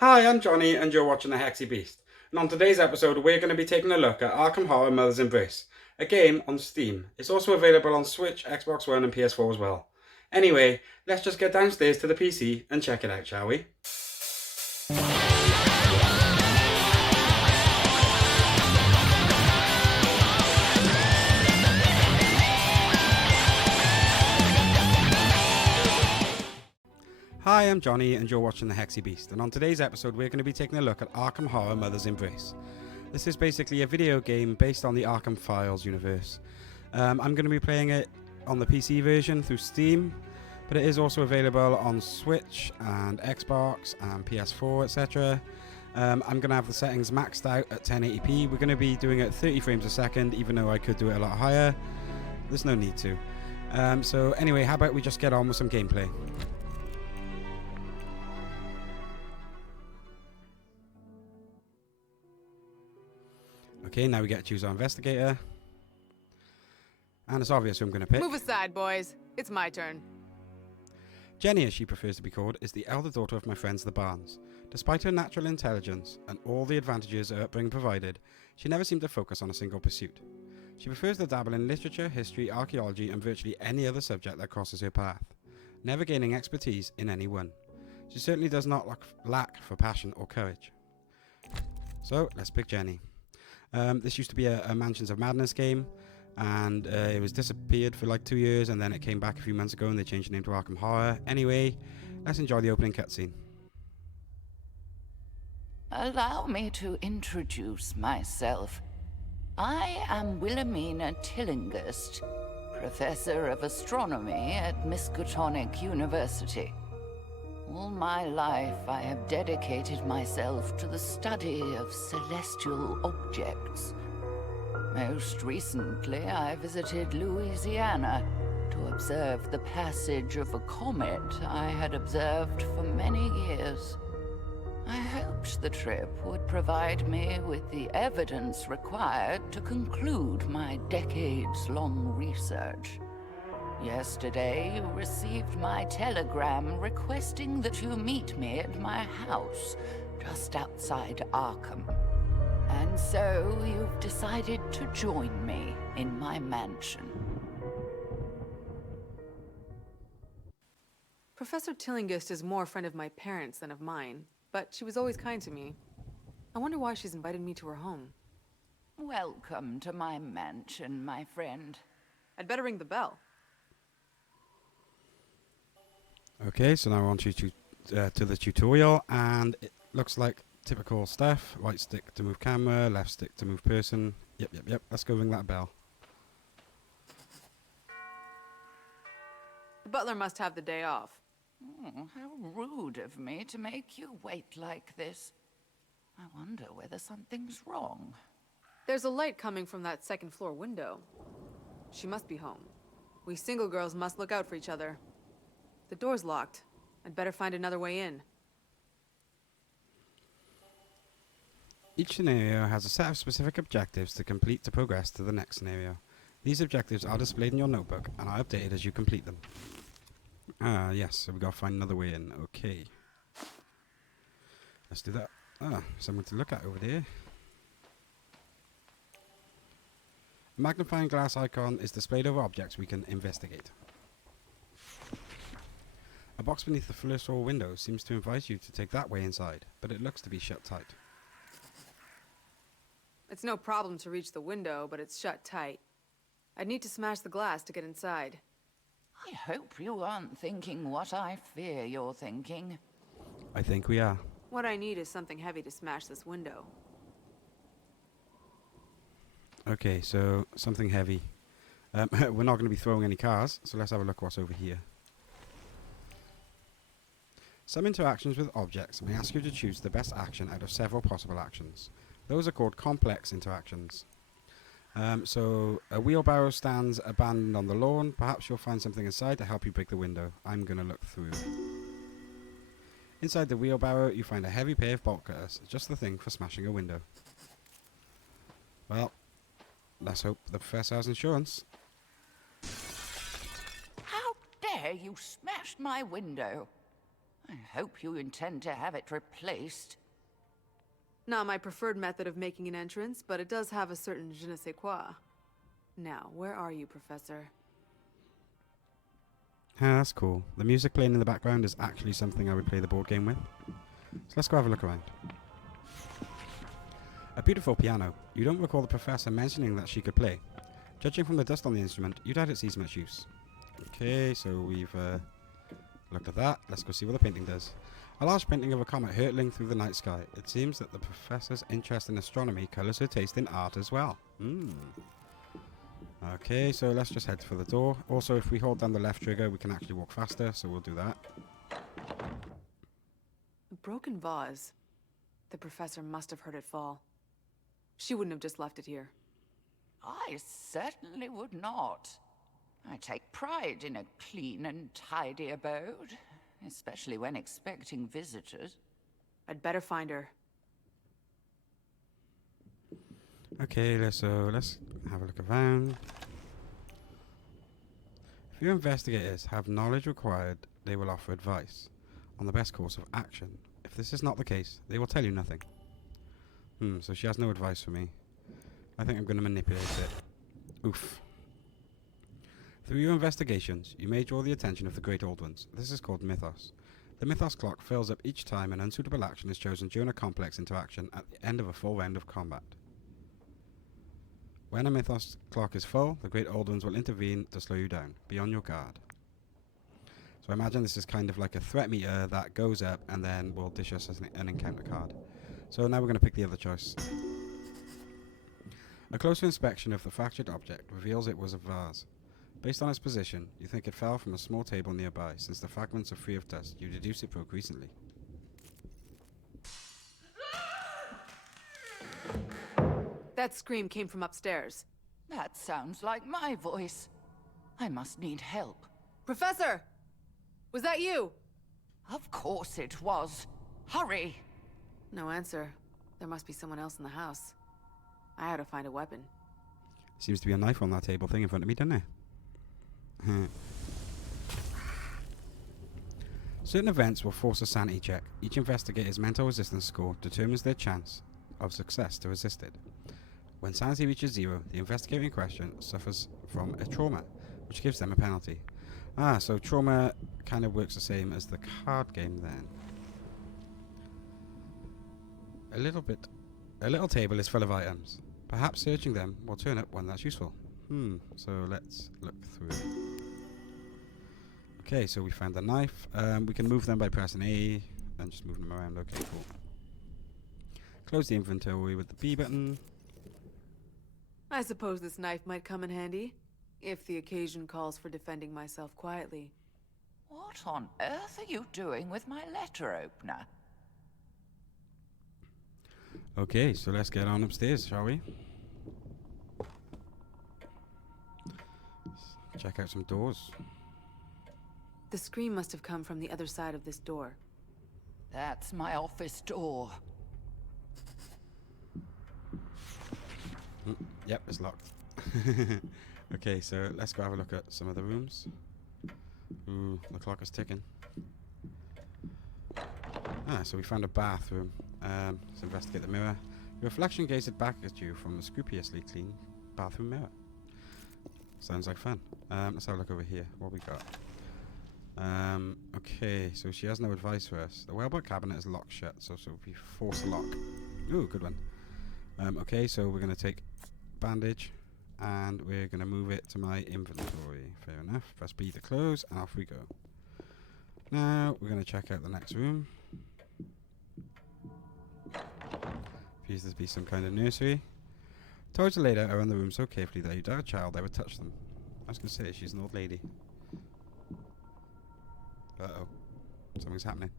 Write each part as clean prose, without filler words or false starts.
Hi, I'm Johnny, and you're watching The Hexy Beast. And on today's episode, we're going to be taking a look at Arkham Horror Mother's Embrace, a game on Steam. It's also available on Switch, Xbox One, and PS4 as well. Anyway, let's just get downstairs to the PC and check it out, shall we? Hi, I'm Johnny, and you're watching The Hexy Beast. And on today's episode, we're going to be taking a look at Arkham Horror Mother's Embrace. This is basically a video game based on the Arkham Files universe. I'm going to be playing it on the PC version through Steam, but it is also available on Switch and Xbox and PS4, etc. I'm going to have the settings maxed out at 1080p. We're going to be doing it at 30 frames a second, even though I could do it a lot higher. There's no need to. So anyway, how about we just get on with some gameplay? Okay, now we get to choose our investigator. And it's obvious who I'm going to pick. Move aside, boys. It's my turn. Jenny, as she prefers to be called, is the elder daughter of my friends the Barnes. Despite her natural intelligence and all the advantages her upbringing provided, she never seemed to focus on a single pursuit. She prefers to dabble in literature, history, archaeology, and virtually any other subject that crosses her path, never gaining expertise in any one. She certainly does not lack for passion or courage. So, let's pick Jenny. This used to be a Mansions of Madness game, and it was disappeared for like 2 years, and then it came back a few months ago and they changed the name to Arkham Horror. Anyway, let's enjoy the opening cutscene. Allow me to introduce myself. I am Wilhelmina Tillinghast, Professor of Astronomy at Miskatonic University. All my life I have dedicated myself to the study of celestial objects. Most recently, I visited Louisiana to observe the passage of a comet I had observed for many years. I hoped the trip would provide me with the evidence required to conclude my decades-long research. Yesterday, you received my telegram requesting that you meet me at my house, just outside Arkham. And so, you've decided to join me in my mansion. Professor Tillinghast is more a friend of my parents than of mine, but she was always kind to me. I wonder why she's invited me to her home. Welcome to my mansion, my friend. I'd better ring the bell. Okay, so now we're on to the tutorial, and it looks like typical stuff. Right stick to move camera, left stick to move person. Yep. Let's go ring that bell. The butler must have the day off. Oh, how rude of me to make you wait like this. I wonder whether something's wrong. There's a light coming from that second floor window. She must be home. We single girls must look out for each other. The door's locked. I'd better find another way in. Each scenario has a set of specific objectives to complete to progress to the next scenario. These objectives are displayed in your notebook and are updated as you complete them. Yes, so we gotta find another way in. Okay. Let's do that. Something to look at over there. A magnifying glass icon is displayed over objects we can investigate. A box beneath the first floor window seems to invite you to take that way inside, but it looks to be shut tight. It's no problem to reach the window, but it's shut tight. I'd need to smash the glass to get inside. I hope you aren't thinking what I fear you're thinking. I think we are. What I need is something heavy to smash this window. Okay, so something heavy. We're not going to be throwing any cars, so let's have a look what's over here. Some interactions with objects may ask you to choose the best action out of several possible actions. Those are called complex interactions. So a wheelbarrow stands abandoned on the lawn. Perhaps you'll find something inside to help you break the window. I'm going to look through. Inside the wheelbarrow, you find a heavy pair of bolt cutters, just the thing for smashing a window. Well, let's hope the professor has insurance. How dare you smashed my window? I hope you intend to have it replaced. Not my preferred method of making an entrance, but it does have a certain je ne sais quoi. Now, where are you, Professor? Ah, that's cool. The music playing in the background is actually something I would play the board game with. So let's go have a look around. A beautiful piano. You don't recall the professor mentioning that she could play. Judging from the dust on the instrument, you doubt it sees much use. Okay, so we've looked at that. Let's go see what the painting does. A large painting of a comet hurtling through the night sky. It seems that the professor's interest in astronomy colours her taste in art as well. Okay, so let's just head for the door. Also, if we hold down the left trigger, we can actually walk faster, so we'll do that. A broken vase. The professor must have heard it fall. She wouldn't have just left it here. I certainly would not. I take pride in a clean and tidy abode, especially when expecting visitors. I'd better find her. Okay, let's have a look around. If your investigators have knowledge required, they will offer advice on the best course of action. If this is not the case, they will tell you nothing. So she has no advice for me. I think I'm going to manipulate it. Oof. Through your investigations, you may draw the attention of the Great Old Ones. This is called Mythos. The Mythos clock fills up each time an unsuitable action is chosen during a complex interaction at the end of a full round of combat. When a Mythos clock is full, the Great Old Ones will intervene to slow you down. Be on your guard. So I imagine this is kind of like a threat meter that goes up and then will dish us as an encounter card. So now we're going to pick the other choice. A closer inspection of the fractured object reveals it was a vase. Based on its position, you think it fell from a small table nearby. Since the fragments are free of dust, you deduce it broke recently. That scream came from upstairs. That sounds like my voice. I must need help. Professor! Was that you? Of course it was. Hurry! No answer. There must be someone else in the house. I had to find a weapon. Seems to be a knife on that table thing in front of me, doesn't there? Certain events will force a sanity check. Each investigator's mental resistance score determines their chance of success to resist it. When sanity reaches 0, the investigator in question suffers from a trauma, which gives them a penalty. So trauma kind of works the same as the card game then. A little table is full of items. Perhaps searching them will turn up one that's useful. So let's look through. Okay, so we found the knife. We can move them by pressing A and just moving them around. Okay, cool. Close the inventory with the B button. I suppose this knife might come in handy, if the occasion calls for defending myself quietly. What on earth are you doing with my letter opener? Okay, so let's get on upstairs, shall we? Check out some doors. The scream must have come from the other side of this door. That's my office door. Yep, it's locked. Okay, so let's go have a look at some of the rooms. Ooh, the clock is ticking. So we found a bathroom. Let's investigate the mirror. Your reflection gazes back at you from the scrupulously clean bathroom mirror. Sounds like fun. Let's have a look over here. What we got? Okay, so she has no advice for us. The wellbot cabinet is locked shut, so we force a lock. Ooh, good one. Okay, so we're going to take bandage and we're going to move it to my inventory. Fair enough. Press B to close and off we go. Now we're going to check out the next room. Appears to be some kind of nursery. Toys are laid out around the room so carefully that you doubt a child ever touch them. I was going to say, she's an old lady. Uh-oh. Something's happening.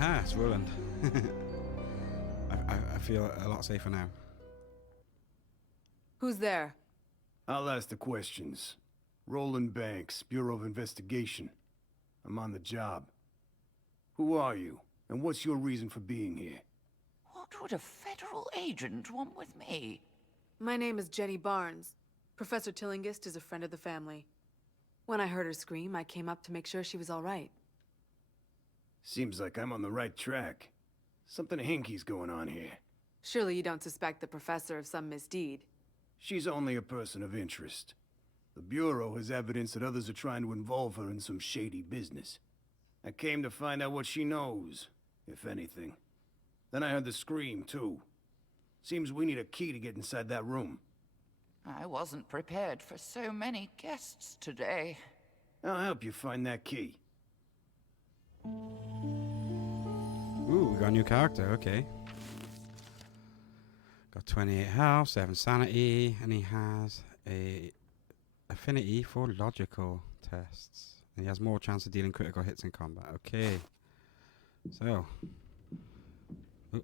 Aha, it's Roland. I feel a lot safer now. Who's there? I'll ask the questions. Roland Banks, Bureau of Investigation. I'm on the job. Who are you? And what's your reason for being here? What would a federal agent want with me? My name is Jenny Barnes. Professor Tillingist is a friend of the family. When I heard her scream, I came up to make sure she was all right. Seems like I'm on the right track. Something hinky's going on here. Surely you don't suspect the professor of some misdeed. She's only a person of interest. The Bureau has evidence that others are trying to involve her in some shady business. I came to find out what she knows, if anything. Then I heard the scream, too. Seems we need a key to get inside that room. I wasn't prepared for so many guests today. I'll help you find that key. Ooh, we got a new character, okay. Got 28 health, 7 sanity, and he has a affinity for logical tests. And he has more chance of dealing critical hits in combat. Okay. So. Ooh,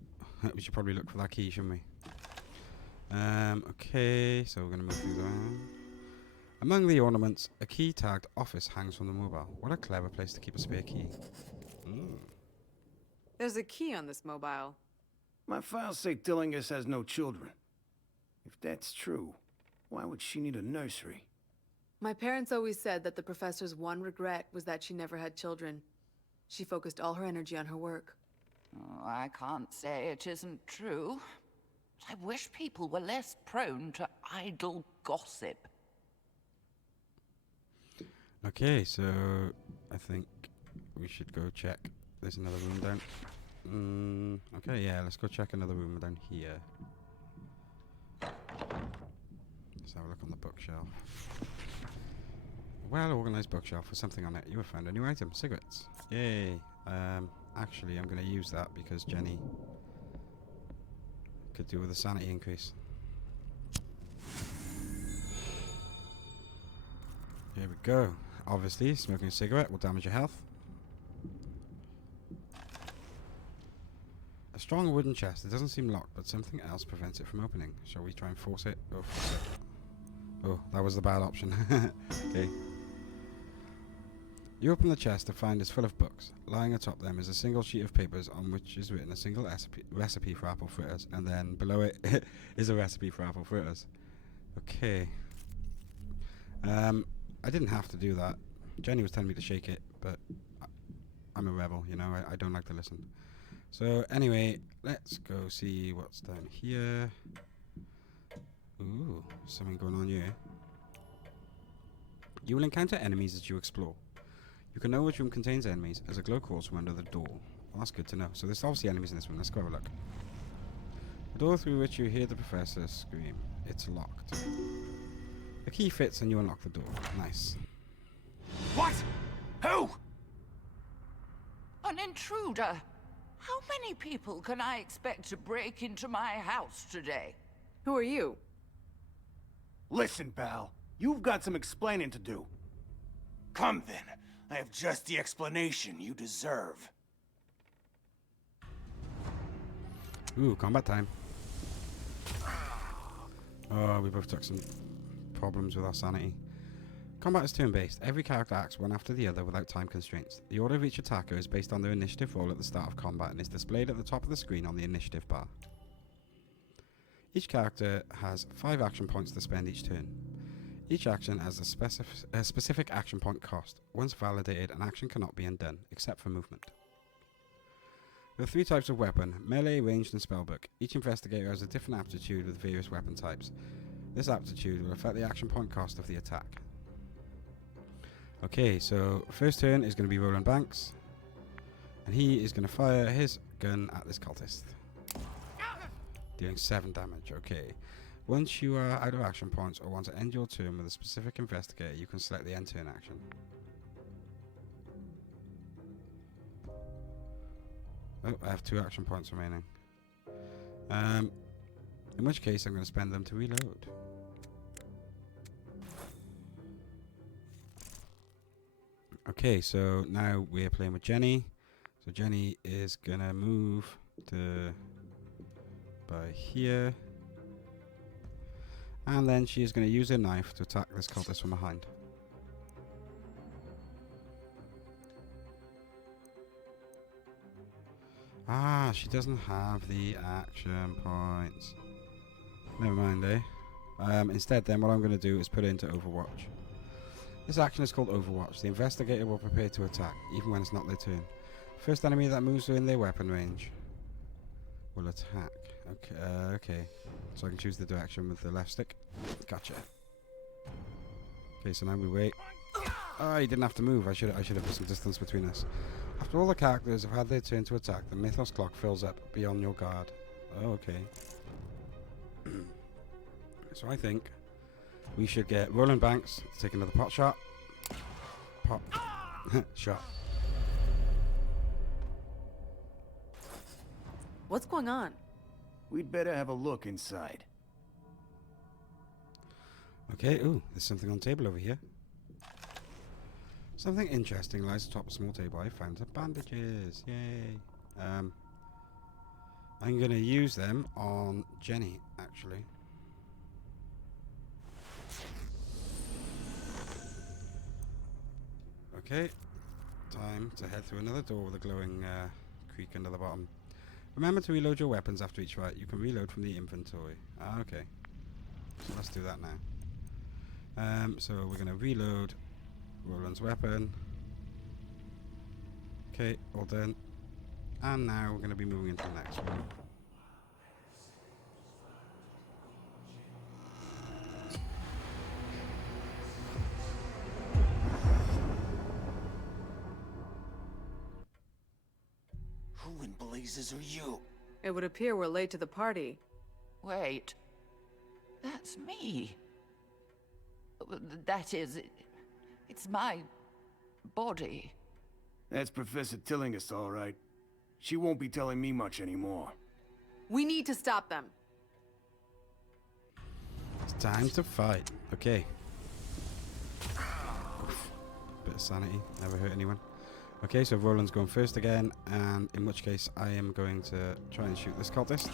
we should probably look for that key, shouldn't we? Okay, so we're going to move things around. Among the ornaments, a key tagged office hangs from the mobile. What a clever place to keep a spare key. There's a key on this mobile. My files say Tillinghast has no children. If that's true, why would she need a nursery? My parents always said that the professor's one regret was that she never had children. She focused all her energy on her work. Oh, I can't say it isn't true. But I wish people were less prone to idle gossip. Okay, so I think we should go check. There's another room down. Okay, yeah, let's go check another room down here. Let's have a look on the bookshelf. Well-organized bookshelf with something on it. You have found a new item, cigarettes. Yay. Actually, I'm going to use that because Jenny could do with a sanity increase. Here we go. Obviously, smoking a cigarette will damage your health. A strong wooden chest. It doesn't seem locked, but something else prevents it from opening. Shall we try and force it? Oh, force it. Oh, that was the bad option. Okay. You open the chest to find it's full of books. Lying atop them is a single sheet of papers on which is written a single recipe for apple fritters, and then below it is a recipe for apple fritters. Okay. I didn't have to do that. Jenny was telling me to shake it, but I'm a rebel, you know, I don't like to listen. So anyway, let's go see what's down here. Ooh, something going on here. You will encounter enemies as you explore. You can know which room contains enemies as a glow crawls from under the door. Well, that's good to know. So there's obviously enemies in this room. Let's go have a look. The door through which you hear the professor scream. It's locked. The key fits and you unlock the door. Nice. What? Who? An intruder! How many people can I expect to break into my house today? Who are you? Listen, pal. You've got some explaining to do. Come then. I have just the explanation you deserve. Ooh, combat time. Oh, we both took some problems with our sanity. Combat is turn-based. Every character acts one after the other without time constraints. The order of each attacker is based on their initiative roll at the start of combat and is displayed at the top of the screen on the initiative bar. Each character has 5 action points to spend each turn. Each action has a specific action point cost. Once validated, an action cannot be undone, except for movement. There are 3 types of weapon, melee, ranged and spellbook. Each investigator has a different aptitude with various weapon types. This aptitude will affect the action point cost of the attack. Okay, so first turn is going to be Roland Banks. And he is going to fire his gun at this cultist. Dealing 7 damage, okay. Once you are out of action points or want to end your turn with a specific investigator, you can select the end turn action. Oh, I have 2 action points remaining. In which case I'm going to spend them to reload. Okay, so now we're playing with Jenny. So Jenny is going to move to by here. And then she is going to use her knife to attack this cultist from behind. Ah, she doesn't have the action points. Never mind, eh? Instead, then, what I'm going to do is put it into Overwatch. This action is called Overwatch. The investigator will prepare to attack, even when it's not their turn. First enemy that moves within their weapon range will attack. Okay, okay. So I can choose the direction with the left stick. Gotcha. Okay, so now we wait. Oh, he didn't have to move. I should have put some distance between us. After all the characters have had their turn to attack, the Mythos clock fills up beyond your guard. Oh, okay. So I think we should get Roland Banks to take another pot shot. Pop. Shot. What's going on? We'd better have a look inside. Okay, ooh, there's something on the table over here. Something interesting lies atop a small table. I found some bandages. Yay. I'm going to use them on Jenny, actually. Okay, time to head through another door with a glowing creak under the bottom. Remember to reload your weapons after each fight. You can reload from the inventory. Ah, okay. So let's do that now. So we're going to reload Roland's weapon. Okay, all done. And now we're going to be moving into the next room. Who in blazes are you? It would appear we're late to the party. Wait. That's me. That is, it's my body. That's Professor Tillinghast, all right. She won't be telling me much anymore. We need to stop them. It's time to fight. Okay. Oof. Bit of sanity. Never hurt anyone. Okay, so Roland's going first again, and in which case I am going to try and shoot this cultist.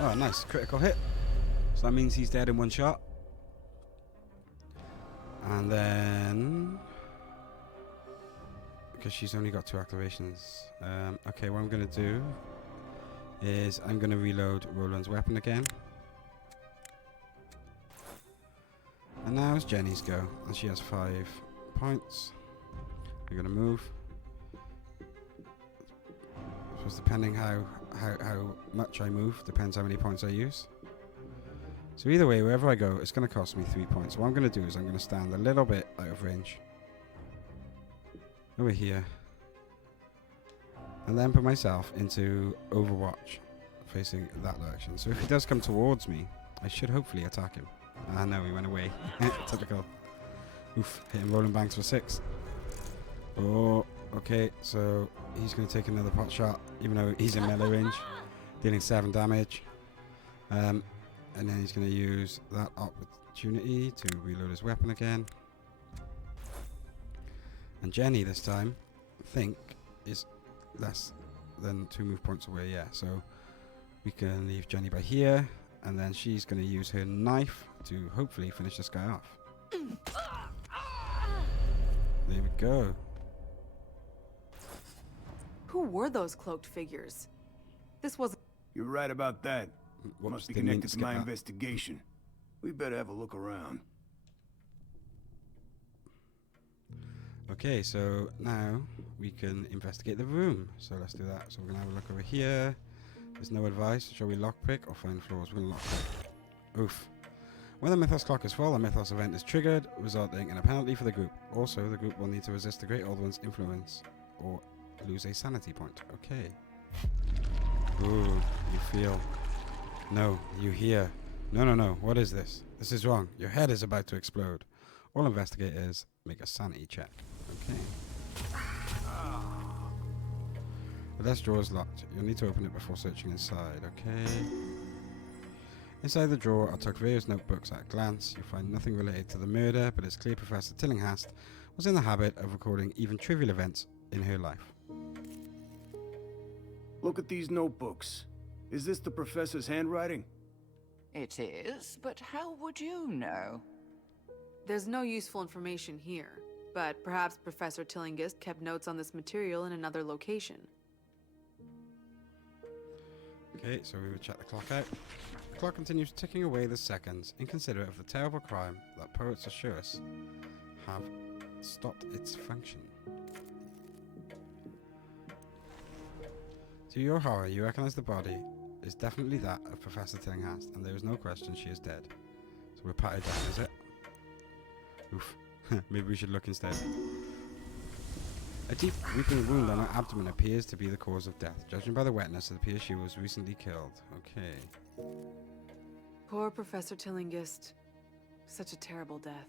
Oh, nice. Critical hit. So that means he's dead in one shot. And then... because she's only got 2 activations. Okay, what I'm going to do is I'm going to reload Roland's weapon again. And now it's Jenny's go, and she has 5 points. I'm going to move. So depending how much I move, depends how many points I use. So either way, wherever I go, it's going to cost me 3 points. So what I'm going to do is I'm going to stand a little bit out of range. Over here. And then put myself into Overwatch, facing that direction. So if he does come towards me, I should hopefully attack him. Ah, no, he went away. Typical. Oof, hitting Roland Banks for 6. Oh, okay, so he's going to take another pot shot, even though he's in melee range, dealing 7 damage. And then he's going to use that opportunity to reload his weapon again. And Jenny this time, I think, is less than 2 move points away, yeah. So we can leave Jenny by here, and then she's going to use her knife to hopefully finish this guy off. There we go. Who were those cloaked figures? This wasn't... You're right about that. Whoops, Must be didn't mean connected to skip my that. investigation. We better have a look around. Okay, so now we can investigate the room. So let's do that. So we're going to have a look over here. There's no advice. Shall we lockpick or find floors? We're going to lockpick. Oof. When the Mythos clock is full, a Mythos event is triggered, resulting in a penalty for the group. Also, the group will need to resist the Great Old One's influence or lose a sanity point. Okay. Ooh, you feel... No, you hear... No, no, no. What is this? This is wrong. Your head is about to explode. All investigators make a sanity check. Okay. The desk drawer is locked. You'll need to open it before searching inside. Okay. Inside the drawer are tucked various notebooks. At a glance, you'll find nothing related to the murder, but it's clear Professor Tillinghast was in the habit of recording even trivial events in her life. Look at these notebooks. Is this the professor's handwriting? It is, but how would you know? There's no useful information here, but perhaps Professor Tillinghast kept notes on this material in another location. Okay, so we would check the clock out. The clock continues ticking away the seconds, inconsiderate of the terrible crime that poets assure us have stopped its function. To your horror, you recognize the body is definitely that of Professor Tillinghast, and there is no question she is dead. So we're patted down, is it? Oof. Maybe we should look instead. A deep weeping wound on her abdomen appears to be the cause of death. Judging by the wetness, it appears she was recently killed. Okay. Poor Professor Tillinghast. Such a terrible death.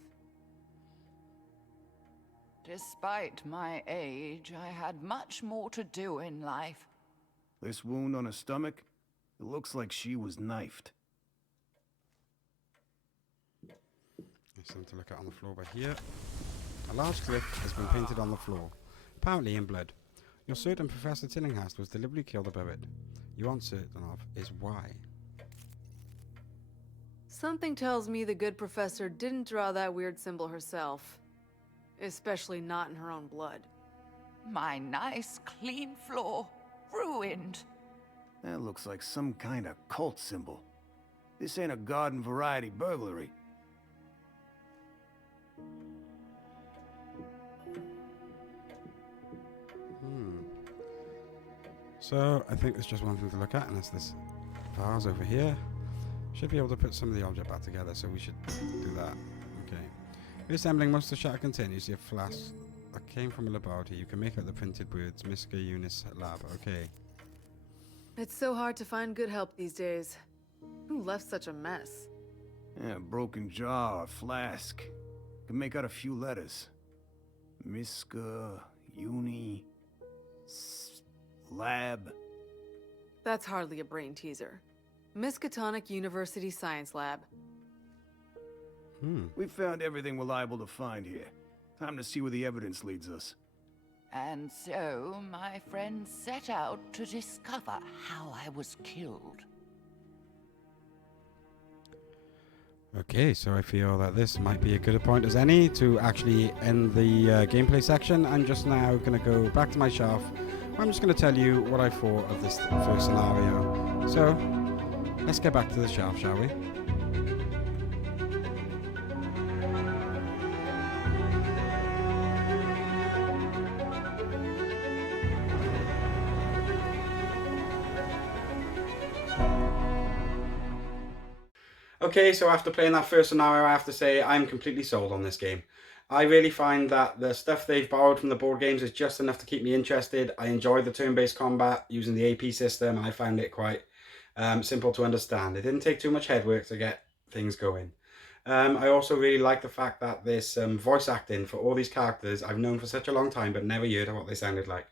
Despite my age, I had much more to do in life. This wound on her stomach, it looks like she was knifed. There's something to look at on the floor by here. A large cliff has been painted on the floor, apparently in blood. You're certain Professor Tillinghast was deliberately killed above it. You aren't certain of is why. Something tells me the good professor didn't draw that weird symbol herself. Especially not in her own blood. My nice, clean floor, ruined. That looks like some kind of cult symbol. This ain't a garden variety burglary. So, I think there's just one thing to look at, and it's this vase over here. Should be able to put some of the object back together, so we should do that. Okay. Reassembling most of the shatter container, you see a flask that came from a laboratory. You can make out the printed words, Miska Unis Lab. Okay. It's so hard to find good help these days. Who left such a mess? Yeah, a broken jar or flask. Can make out a few letters. Miska, Uni, Lab. That's hardly a brain teaser. Miskatonic University Science Lab. We found everything we're liable to find here. Time to see where the evidence leads us. And so, my friends set out to discover how I was killed. Okay, so I feel that this might be a good a point as any to actually end the gameplay section. I'm just now going to go back to my shelf. I'm just going to tell you what I thought of this first scenario. So, let's get back to the shelf, shall we? Okay, so after playing that first scenario, I have to say I'm completely sold on this game. I really find that the stuff they've borrowed from the board games is just enough to keep me interested. I enjoyed the turn-based combat using the AP system. I found it quite simple to understand. It didn't take too much headwork to get things going. I also really like the fact that this voice acting for all these characters I've known for such a long time but never heard of what they sounded like.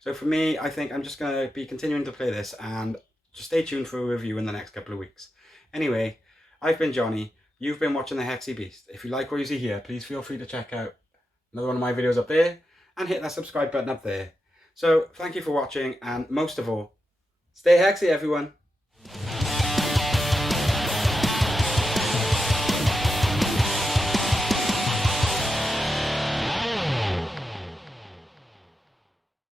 So for me, I think I'm just going to be continuing to play this, and just stay tuned for a review in the next couple of weeks. Anyway, I've been Johnny. You've been watching the Hexy Beast. If you like what you see here, please feel free to check out another one of my videos up there and hit that subscribe button up there. So thank you for watching, and most of all, stay Hexy, everyone.